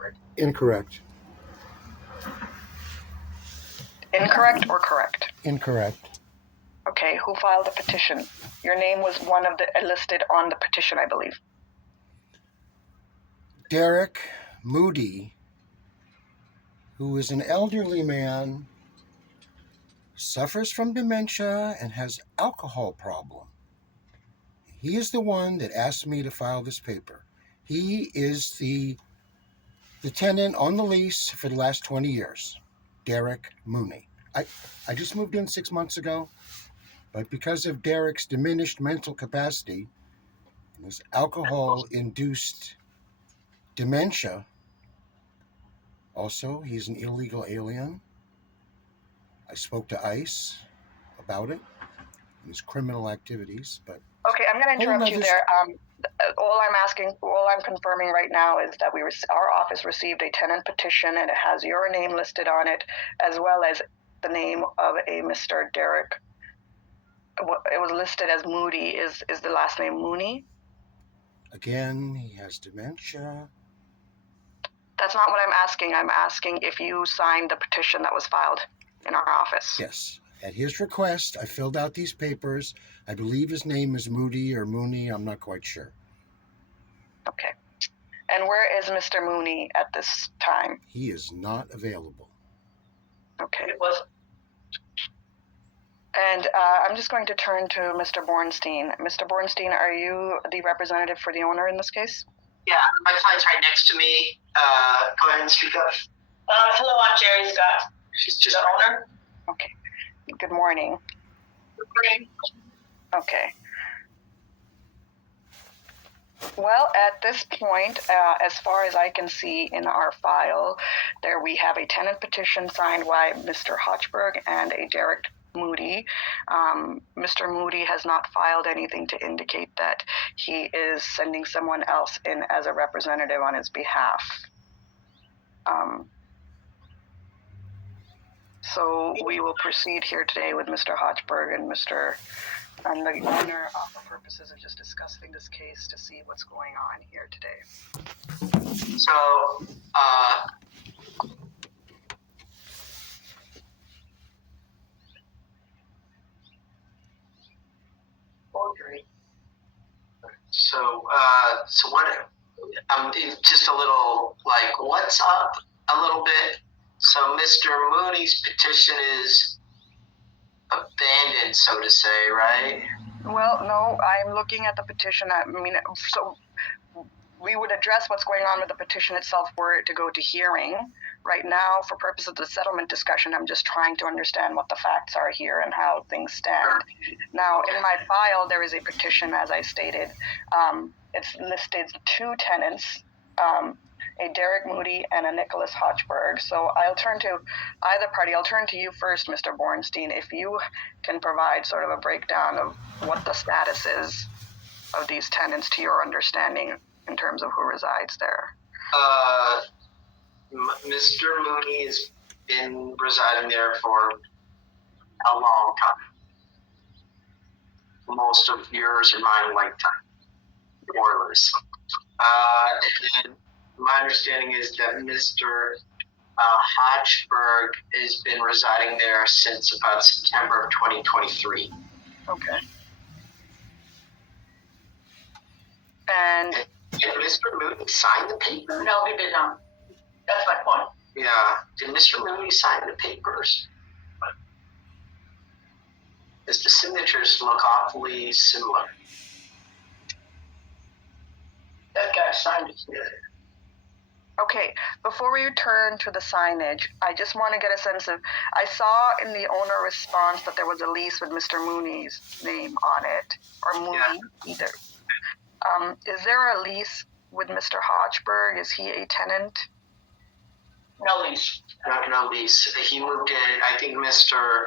Hochberg. Incorrect. Incorrect or correct? Incorrect. Okay, who filed the petition? Your name was one of the listed on the petition, I believe. Derek Moody, who is an elderly man, suffers from dementia and has alcohol problem. He is the one that asked me to file this paper. He is the tenant on the lease for the last 20 years, Derek Mooney. I just moved in 6 months ago, but because of Derek's diminished mental capacity and his alcohol-induced dementia, also, he's an illegal alien. I spoke to ICE about it and his criminal activities, but... Okay, I'm going to interrupt you there. All I'm confirming right now is that our office received a tenant petition and it has your name listed on it, as well as the name of a Mr. Derek. It was listed as Moody. Is the last name Mooney? Again, he has dementia. That's not what I'm asking. I'm asking if you signed the petition that was filed in our office. Yes. At his request, I filled out these papers. I believe his name is Moody or Mooney. I'm not quite sure. Okay. And where is Mr. Mooney at this time? He is not available. Okay. It was. And I'm just going to turn to Mr. Bornstein. Mr. Bornstein, are you the representative for the owner in this case? Yeah, my client's right next to me. Go ahead and speak up. Hello, I'm Jerry Scott. She's just The owner. Okay. Good morning. Good morning. Okay. Well, at this point, as far as I can see in our file, there we have a tenant petition signed by Mr. Hochberg and a Derek Moody. Mr. Moody has not filed anything to indicate that he is sending someone else in as a representative on his behalf. So we will proceed here today with Mr. Hochberg and the owner for purposes of just discussing this case to see what's going on here today. So, so what, just a little, like, what's up a little bit? So Mr. Mooney's petition is abandoned, so to say, right? Well, no, I'm looking at the petition. So we would address what's going on with the petition itself were it to go to hearing. Right now, for purpose of the settlement discussion, I'm just trying to understand what the facts are here and how things stand. Now, in my file, there is a petition, as I stated. It's listed 2 tenants, a Derek Moody and a Nicholas Hochberg. So I'll turn to either party. I'll turn to you first, Mr. Bornstein, if you can provide sort of a breakdown of what the status is of these tenants to your understanding in terms of who resides there. Mr. Mooney has been residing there for a long time. Most of yours and my lifetime, more or less. And my understanding is that Mr. Hochberg has been residing there since about September of 2023. Okay. And did Mr. Mooney sign the paper? No, he did not. That's my point. Yeah. Did Mr. Mooney sign the papers? Because the signatures look awfully similar. That guy signed it. Yeah. okay, before we turn to the signage, I just want to get a sense of, I saw in the owner response that there was a lease with Mr. Mooney's name on it, or Mooney, either. Is there a lease with Mr. Hochberg? Is he a tenant? No lease. No lease. He moved in, I think Mr.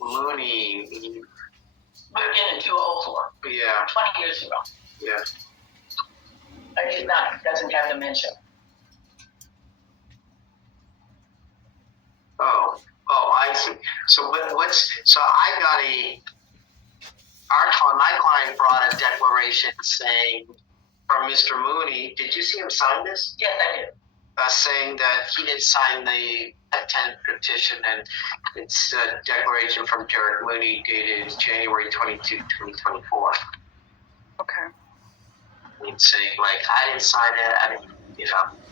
Mooney. Moved in 2004. Yeah. 20 years ago. Yeah. And he's not, doesn't have dementia. Oh, I see. So so I got my client brought a declaration saying from Mr. Mooney. Did you see him sign this? Yes, I did. Saying that he didn't sign the tenant petition, and it's a declaration from Jared Mooney dated January 22, 2024. Okay. He's saying, like, I didn't sign it,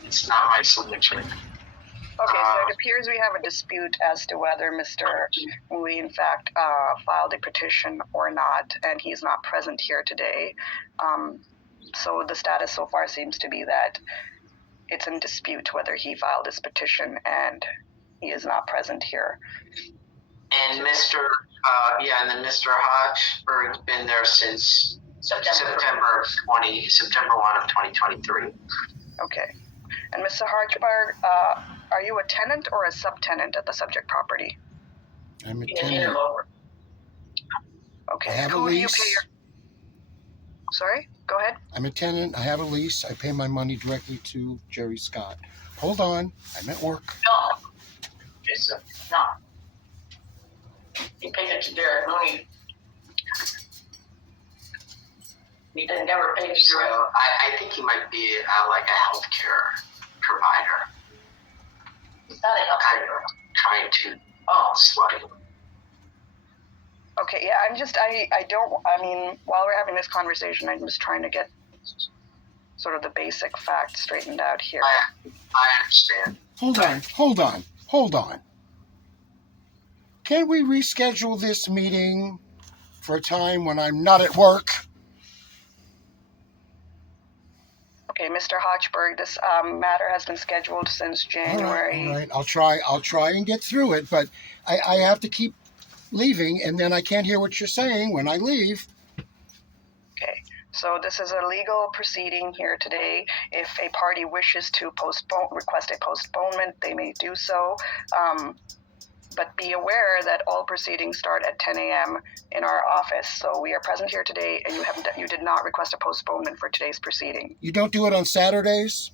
it's not my signature. Okay, so it appears we have a dispute as to whether Mr. Mooney, in fact, filed a petition or not, and he's not present here today. So the status so far seems to be that it's in dispute whether he filed his petition, and he is not present here. And Mr. And then Mr. Hodgeberg's been there since September 1 of 2023. Okay. And Mr. Harchberg, are you a tenant or a subtenant at the subject property? I'm a An tenant. interloper. Okay. I have a Who do you lease. pay your... Sorry? Go ahead. I'm a tenant. I have a lease. I pay my money directly to Jerry Scott. Hold on. I'm at work. No. It's no. He paid it to Derek Mooney. He never paid you So direct. I think he might be like a healthcare provider He's not a healthcare. trying to Oh, slide him. Okay, yeah, while we're having this conversation, I'm just trying to get sort of the basic facts straightened out here. I understand. Hold on. Can we reschedule this meeting for a time when I'm not at work? Okay, Mr. Hodgeberg, this matter has been scheduled since January. All right. I'll try and get through it, but I have to keep leaving, and then I can't hear what you're saying when I leave. Okay, so this is a legal proceeding here today. If a party wishes to request a postponement, they may do so. But be aware that all proceedings start at 10 a.m. in our office. So we are present here today, and you did not request a postponement for today's proceeding. You don't do it on Saturdays?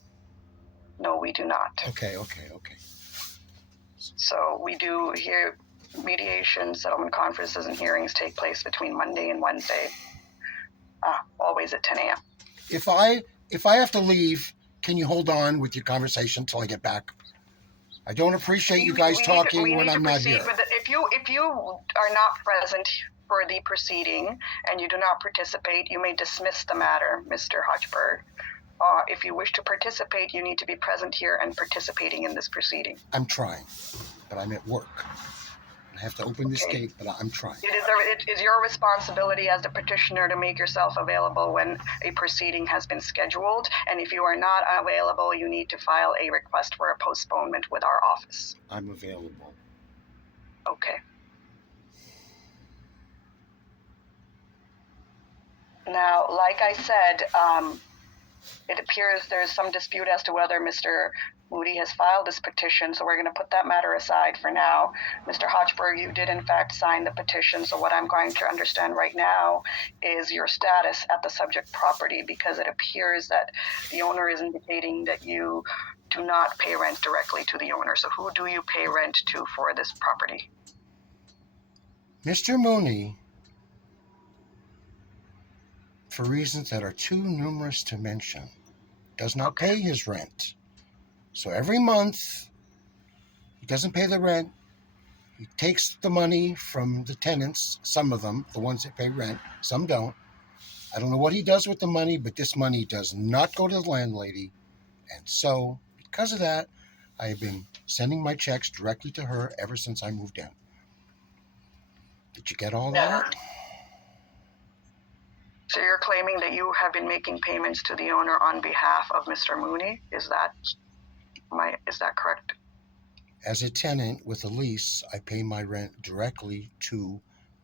No, we do not. Okay. So we do here mediation, settlement conferences, and hearings take place between Monday and Wednesday, always at 10 a.m. If I have to leave, can you hold on with your conversation till I get back? I don't appreciate you guys talking when I'm not here. If you are not present for the proceeding and you do not participate, you may dismiss the matter, Mr. Hodgeberg. If you wish to participate, you need to be present here and participating in this proceeding. I'm trying, but I'm at work. I have to open this gate, but I'm trying. It is your responsibility as the petitioner to make yourself available when a proceeding has been scheduled, and if you are not available, you need to file a request for a postponement with our office. I'm available. Okay. Now, like I said, it appears there's some dispute as to whether Mr. Moody has filed this petition, so we're going to put that matter aside for now. Mr. Hodgeberg, you did in fact sign the petition, so what I'm going to understand right now is your status at the subject property, because it appears that the owner is indicating that you do not pay rent directly to the owner. So who do you pay rent to for this property? Mr. Mooney, for reasons that are too numerous to mention, does not pay his rent. So every month, he doesn't pay the rent. He takes the money from the tenants, some of them, the ones that pay rent, some don't. I don't know what he does with the money, but this money does not go to the landlady. And so, because of that, I have been sending my checks directly to her ever since I moved in. Did you get all that? So you're claiming that you have been making payments to the owner on behalf of Mr. Mooney? Is that correct? As a tenant with a lease, I pay my rent directly to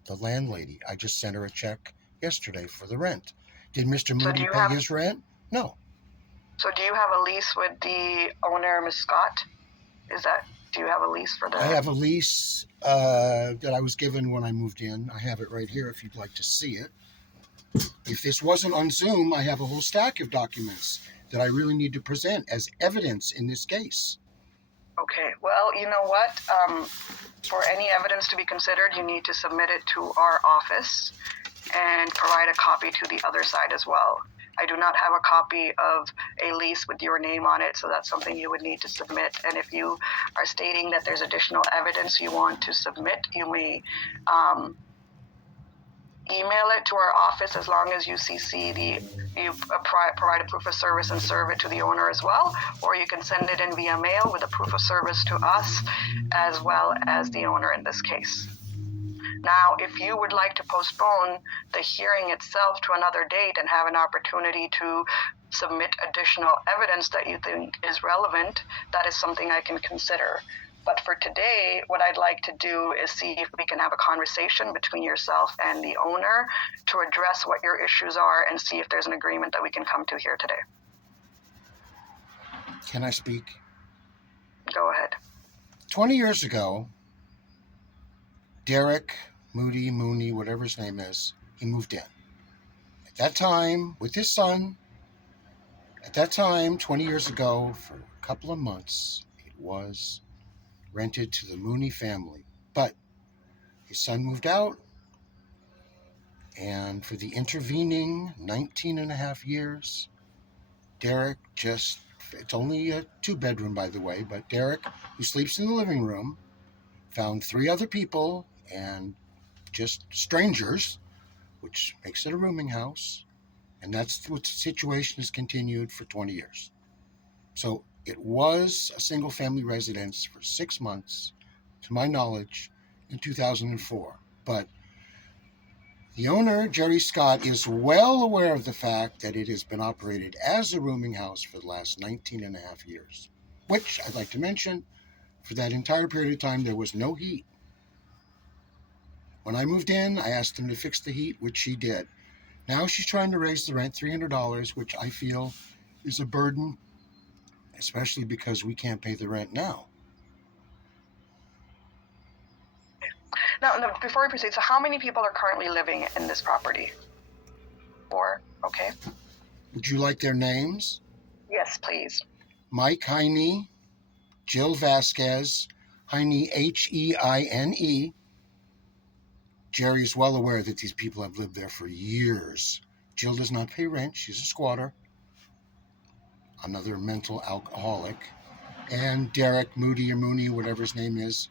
the landlady. I just sent her a check yesterday for the rent. Did Mr. Moody pay his rent? No. So do you have a lease with the owner, Ms. Scott? Do you have a lease for the... I have a lease that I was given when I moved in. I have it right here if you'd like to see it. If this wasn't on Zoom, I have a whole stack of documents that I really need to present as evidence in this case. Okay, well, you know what? For any evidence to be considered, you need to submit it to our office and provide a copy to the other side as well. I do not have a copy of a lease with your name on it, so that's something you would need to submit. And if you are stating that there's additional evidence you want to submit, you may email it to our office as long as you provide a proof of service and serve it to the owner as well, or you can send it in via mail with a proof of service to us as well as the owner in this case. Now, if you would like to postpone the hearing itself to another date and have an opportunity to submit additional evidence that you think is relevant, that is something I can consider. But for today, what I'd like to do is see if we can have a conversation between yourself and the owner to address what your issues are and see if there's an agreement that we can come to here today. Can I speak? Go ahead. 20 years ago, Derek Mooney, whatever his name is, he moved in. At that time, with his son, 20 years ago, for a couple of months, it was rented to the Mooney family. But his son moved out, and for the intervening 19 and a half years, Derek it's only a 2-bedroom, by the way, but Derek, who sleeps in the living room, found 3 other people and just strangers, which makes it a rooming house. And that's what the situation has continued for 20 years. So it was a single family residence for 6 months, to my knowledge, in 2004. But the owner, Jerry Scott, is well aware of the fact that it has been operated as a rooming house for the last 19 and a half years, which I'd like to mention, for that entire period of time, there was no heat. When I moved in, I asked them to fix the heat, which she did. Now she's trying to raise the rent $300, which I feel is a burden, especially because we can't pay the rent now. Now, before we proceed, so how many people are currently living in this property? 4, okay. Would you like their names? Yes, please. Mike Heine, Jill Vasquez, Heine, Heine. Jerry is well aware that these people have lived there for years. Jill does not pay rent. She's a squatter, another mental alcoholic. And Derek Mooney, whatever his name is,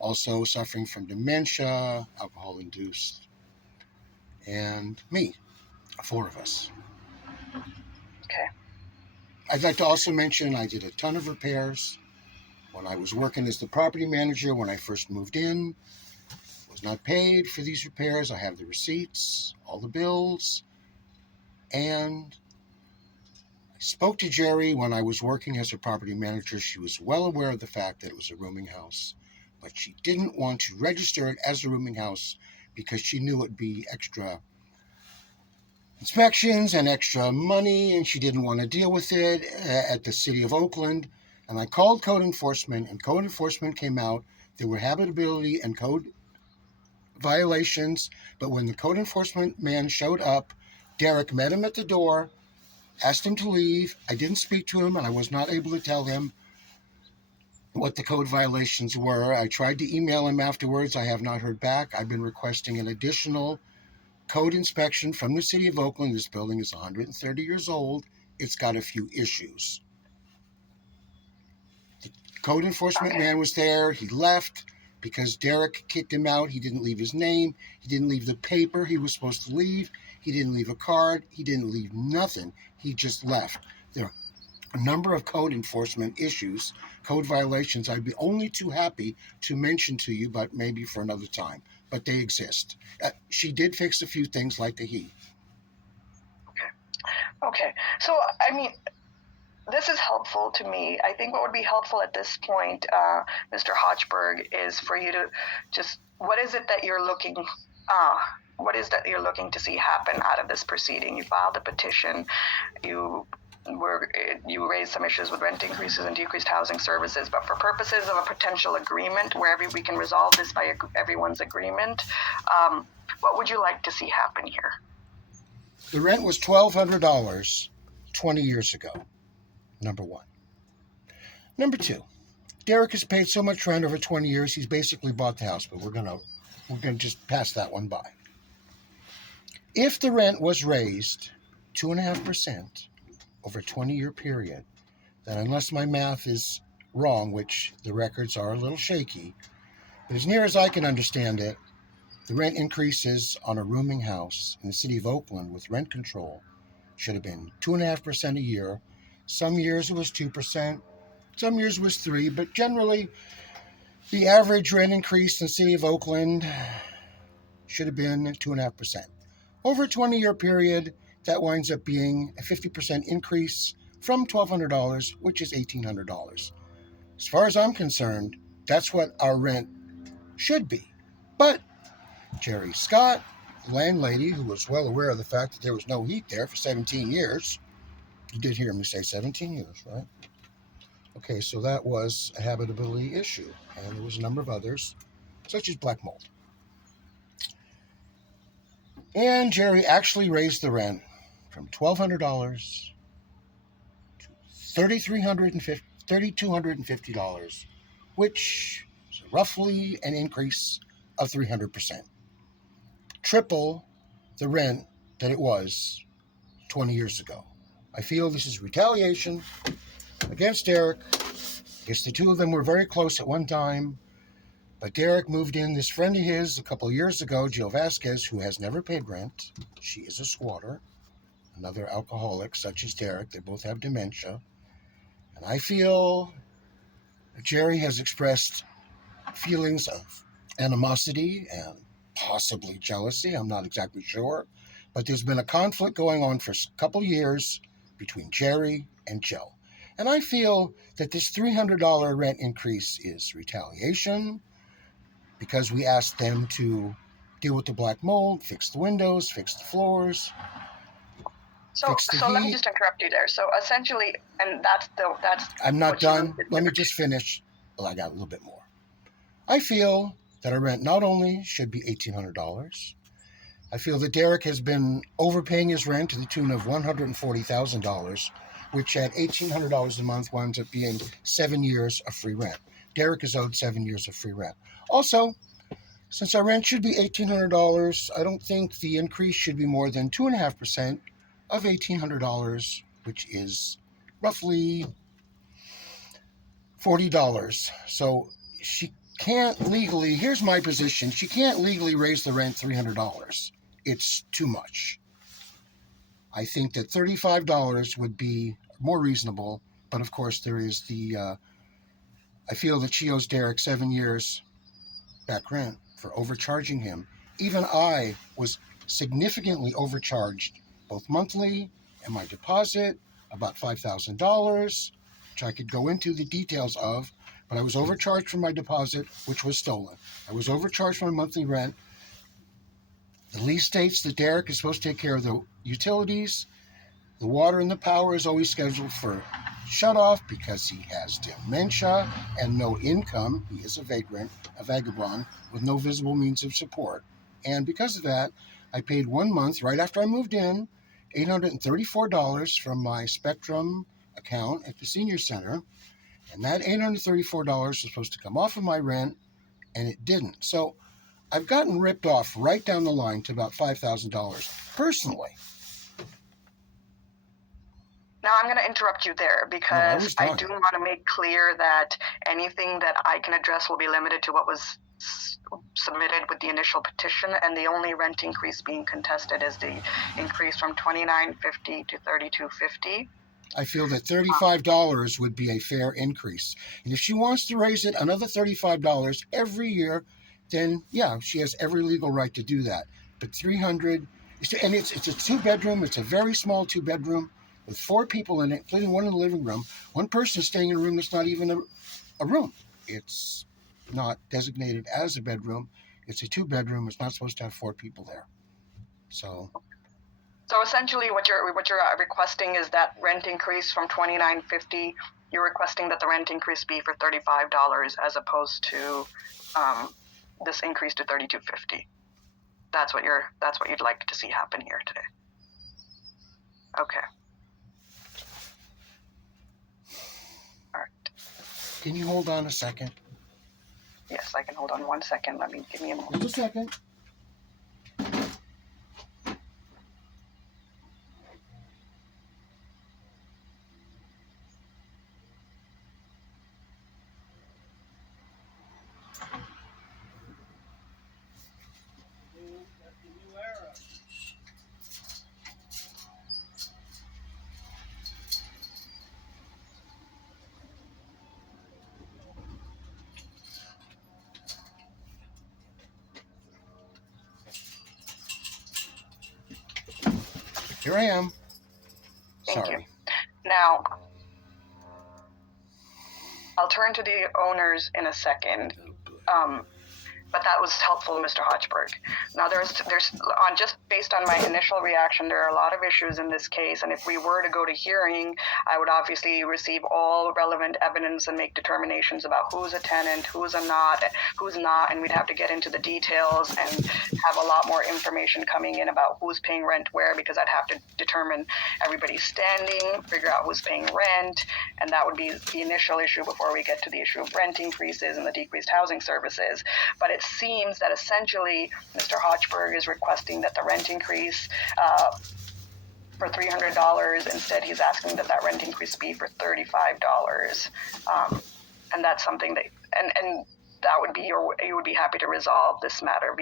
also suffering from dementia, alcohol-induced. And me, 4 of us. Okay. I'd like to also mention I did a ton of repairs when I was working as the property manager when I first moved in. Was not paid for these repairs. I have the receipts, all the bills, and I spoke to Jerry when I was working as a property manager. She was well aware of the fact that it was a rooming house, but she didn't want to register it as a rooming house because she knew it would be extra inspections and extra money, and she didn't want to deal with it at the city of Oakland. And I called code enforcement, and code enforcement came out. There were habitability and code violations, but when the code enforcement man showed up, Derek met him at the door, asked him to leave. I didn't speak to him, and I was not able to tell him what the code violations were. I tried to email him afterwards. I have not heard back. I've been requesting an additional code inspection from the city of Oakland. This building is 130 years old. It's got a few issues. The code enforcement man was there. He left because Derek kicked him out. He didn't leave his name. He didn't leave the paper he was supposed to leave. He didn't leave a card. He didn't leave nothing. He just left. There are a number of code enforcement issues, code violations I'd be only too happy to mention to you, but maybe for another time. But they exist. She did fix a few things like the heat. Okay. So, I mean, this is helpful to me. I think what would be helpful at this point, Mr. Hochberg, is for you to just, what is it that you're looking to see happen out of this proceeding? You filed a petition. You raised some issues with rent increases and decreased housing services, but for purposes of a potential agreement where we can resolve this by everyone's agreement, what would you like to see happen here? The rent was $1,200 20 years ago. Number 1. Number 2, Derek has paid so much rent over 20 years, he's basically bought the house, but we're gonna just pass that one by. If the rent was raised 2.5% over a 20-year period, then unless my math is wrong, which the records are a little shaky, but as near as I can understand it, the rent increases on a rooming house in the city of Oakland with rent control should have been 2.5% a year. Some years it was 2%, some years it was 3%, but generally the average rent increase in the city of Oakland should have been 2.5%. Over a 20-year period, that winds up being a 50% increase from $1,200, which is $1,800. As far as I'm concerned, that's what our rent should be. But Jerry Scott, the landlady, who was well aware of the fact that there was no heat there for 17 years, you did hear me say 17 years, right? Okay, so that was a habitability issue, and there was a number of others, such as black mold. And Jerry actually raised the rent from $1,200 to $3,250, which is roughly an increase of 300%. Triple the rent that it was 20 years ago. I feel this is retaliation against Derek. I guess the two of them were very close at one time, but Derek moved in this friend of his a couple of years ago, Jill Vasquez, who has never paid rent. She is a squatter, another alcoholic such as Derek. They both have dementia. And I feel that Jerry has expressed feelings of animosity and possibly jealousy. I'm not exactly sure. But there's been a conflict going on for a couple years between Jerry and Jill. And I feel that this $300 rent increase is retaliation because we asked them to deal with the black mold, fix the windows, fix the floors, fix the heat. Let me just interrupt you there. So essentially, and that's I'm not done. Let me just finish. Well, I got a little bit more. I feel that our rent not only should be $1,800, I feel that Derek has been overpaying his rent to the tune of $140,000, which at $1,800 a month winds up being 7 years of free rent. Derek is owed 7 years of free rent. Also, since our rent should be $1,800, I don't think the increase should be more than 2.5% of $1,800, which is roughly $40. So she can't legally, here's my position, she can't legally raise the rent $300. It's too much. I think that $35 would be more reasonable, but of course there is I feel that she owes Derek 7 years back rent for overcharging him. Even I was significantly overcharged, both monthly and my deposit, about $5,000, which I could go into the details of, but I was overcharged for my deposit, which was stolen. I was overcharged for my monthly rent. The lease states that Derek is supposed to take care of the utilities. The water and the power is always scheduled for shut off because he has dementia and no income. He is a vagrant, a vagabond with no visible means of support. And because of that, I paid 1 month right after I moved in, $834 from my Spectrum account at the senior center. And that $834 was supposed to come off of my rent, and it didn't. So I've gotten ripped off right down the line to about $5,000 personally. Now I'm going to interrupt you there because I do want to make clear that anything that I can address will be limited to what was submitted with the initial petition, and the only rent increase being contested is the increase from $29.50 to $32.50. I feel that $35 would be a fair increase. And if she wants to raise it another $35 every year, then yeah, she has every legal right to do that. But $300, and it's a 2-bedroom, it's a very small 2-bedroom with 4 people in it, including one in the living room. One person is staying in a room that's not even a room. It's not designated as a bedroom. It's a 2-bedroom. It's not supposed to have 4 people there. So essentially what you're requesting is that rent increase from $29.50. You're requesting that the rent increase be for $35 as opposed to this increase to $32.50. That's what you'd like to see happen here today. Okay. All right. Can you hold on a second? Yes, I can hold on 1 second. Give me a moment. Just a second. Here I am. Thank Sorry. Now, I'll turn to the owners in a second. But that was helpful, Mr. Hochberg. Now, there's on just based on my initial reaction, there are a lot of issues in this case, and if we were to go to hearing, I would obviously receive all relevant evidence and make determinations about who's a tenant, who's not, and we'd have to get into the details and have a lot more information coming in about who's paying rent where, because I'd have to determine everybody's standing, figure out who's paying rent, and that would be the initial issue before we get to the issue of rent increases and the decreased housing services. But it seems that essentially Mr. Hochberg is requesting that the rent increase for $300. Instead, he's asking that rent increase be for $35. And that's something that, and that would be, or you would be happy to resolve this matter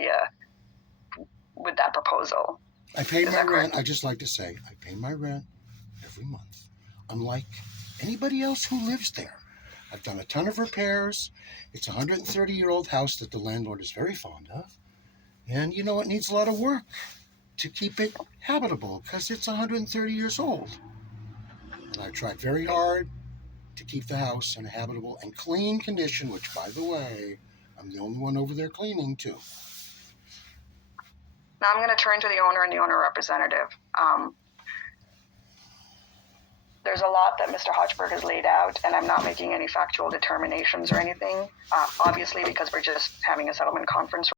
with that proposal. I pay my rent. I just like to say, I pay my rent every month, unlike anybody else who lives there. I've done a ton of repairs. It's a 130-year-old house that the landlord is very fond of. And, you know, it needs a lot of work to keep it habitable because it's 130 years old. And I tried very hard to keep the house in a habitable and clean condition, which, by the way, I'm the only one over there cleaning, too. Now I'm going to turn to the owner and the owner representative. There's a lot that Mr. Hochberg has laid out, and I'm not making any factual determinations or anything, obviously, because we're just having a settlement conference